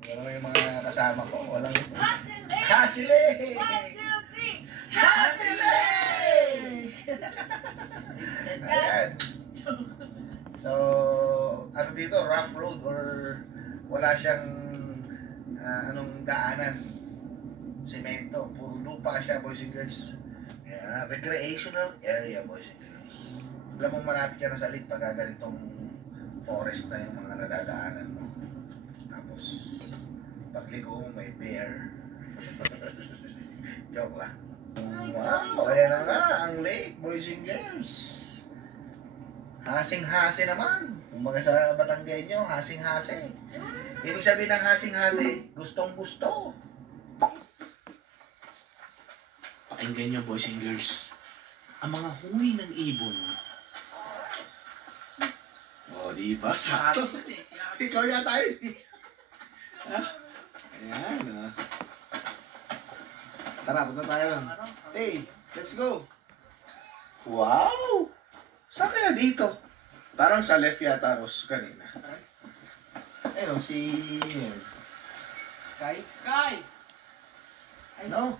Walang yung mga kasama ko. Walang Hasile! 1, 2, 3! Hasile! Ayan. So, ano dito? Rough road or wala siyang anong daanan. Semento. Puro lupa siya, boys and girls. Ayan. Recreational area, boys and girls. Alam mo, malapit ka na sa lit pag ganitong forest na yung mga nadadaanan mo. Tapos, pagligo mo may bear. Joke lang. Wow, ayan na nga ang lake, boys and girls. Hasing-hase naman. Kumbaga sa Batanggenyo, hasing-hase. Ibig sabihin ng hasing-hase, gustong-gusto. Pakinggan nyo, boys and girls. Ang mga huni ng ibon. O, diba? Sakto. Ikaw yata yun. Ha? Ayan, ha? Tara, punta tayo lang. Hey, let's go. Wow! Saan kaya dito? Parang sa left yata, Ros, kanina. Ayun, si... Sky? Sky! No?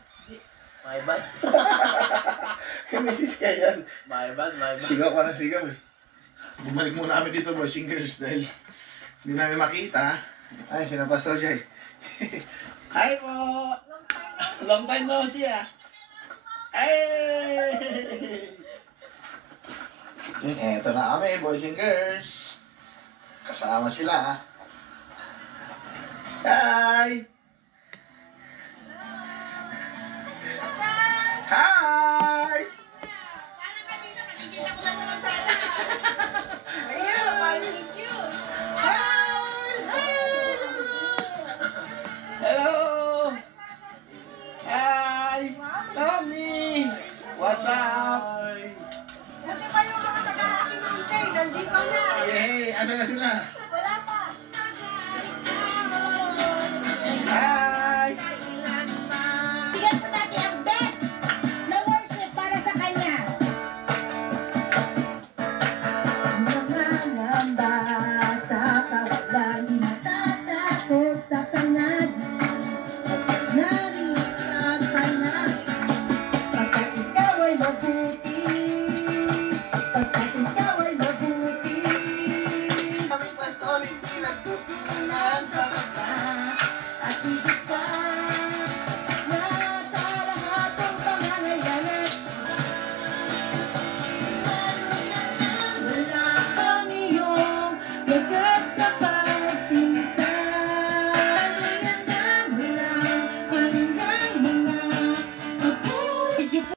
My bad. Misis ka yan. My bad. Sigaw ka ng sigaw eh. Bumalik muna kami dito, boys and girls, dahil hindi namin makita. Ay, sinapasal siya eh. Hi po! Long time no see ah. Ay! Eto na kami, boys and girls. Kasama sila ah. Hi! Hi! Parang kanina, nakikita ko lang sa kalsada. Ayun, parang cute. Hi! Hello! Hi! Tommy! What's up? Buti pa yung mga taga-Happy Mountain, nandito na. Yay! Asa na sila? Wala pa. Hi! Bigyan po natin ang best na worship para sa kanya. Nangangamba sa kawalan, di natatakot sa panagin. Nariyang panagin, pagkat ikaw ay mabuti. Pagkat ikaw ay mabuti. Kami pastorin, pinagtutunan sa kanta. At higit pa